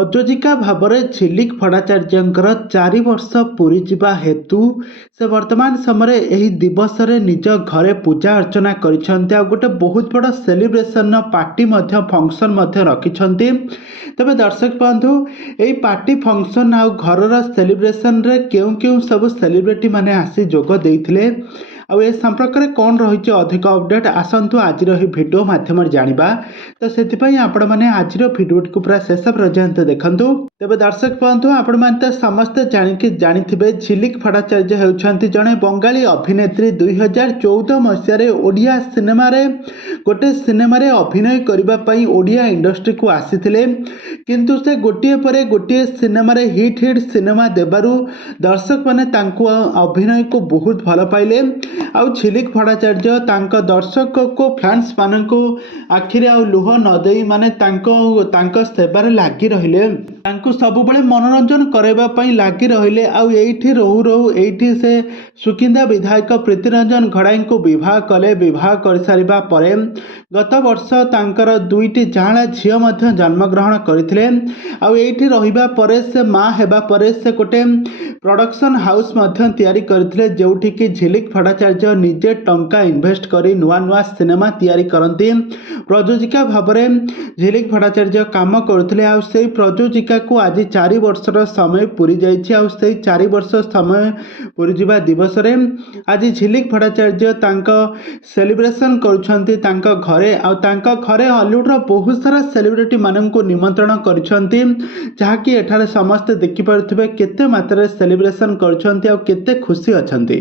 प्रयोजिका भाव में झिलिक भट्टाचार्यंकर 4 वर्ष पूरी जिबा हेतु से वर्तमान समय यही दिवस रे निज घरे पूजा अर्चना करिसेंते आ गोटे बहुत बड़ा सेलिब्रेशन पार्टी फंक्शन रखिछंती। तबे दर्शक बंधु यही पार्टी फंक्शन आ घर सेलिब्रेशन रे केउ केउ सब सेलिब्रिटी माने आसी जोग देइथिले आ ए संपर्क में कौन रही अधिक अपडेट आसतु आज भिडियो मध्यम जाना। तो से आपण मैंने आज भिडियो को पूरा शेष पर्यंत देखूँ। तेज दर्शक बंधु आपण मैंने समस्ते जानी झिलिक भट्टाचार्य होती जड़े बंगाली अभिनेत्री 2014 मसीह ओडिया सिनेमा गोटे सिनेमा अभिनय करने ओडिया इंडस्ट्री को आसीथिले, किंतु से गोटे पर गोटे सिनेमा हिट सिनेमा देबारु दर्शक मैंने अभिनय को बहुत भल पाइले। आउ झिलिक भट्टाचार्य तांको दर्शक को फैंस मान को आखिरे आ लुह नदे माने तांको सेबार लागी रहिले, तांको सबुबले मनोरंजन करबा पई लागी रहिले। आउ एठी रहू रहू एठी से सुकिंदा विधायक प्रीतिरंजन घड़ाई को विवाह कले। विवाह कर सारिबा परे गत वर्ष तांकर दुईटी जांला झियो मध्य जन्मग्रहण करथिले। आउ एठी रहिबा परे से मां हेबा परे से गोटे प्रोडक्शन हाउस मध्य तैयारी करथिले, जोठी कि झिलिक भट्टाचार्य निजे टंका इन्वेस्ट करी नुआ नुआ सिनेमा तैयारी करती। प्रयोजिका भाव में झिलिक भट्टाचार्य काम करथिले। आ से प्रयोजिका को आज 4 वर्षर समय पूरी जाइछि। आ से 4 वर्ष समय पूरी जिबा दिवस रे आज झिलिक भट्टाचार्य तांको सेलिब्रेशन करुछंती तांको घरे। आ तांको घरे हॉलीवुड रो बहुत सारा सेलिब्रिटी मानन को निमंत्रण करिसंती, जहाँकि एठारे समस्त देखि पारुथिबे केते मात्रा सेलिब्रेशन करुछंती आ केते खुशी अछंती।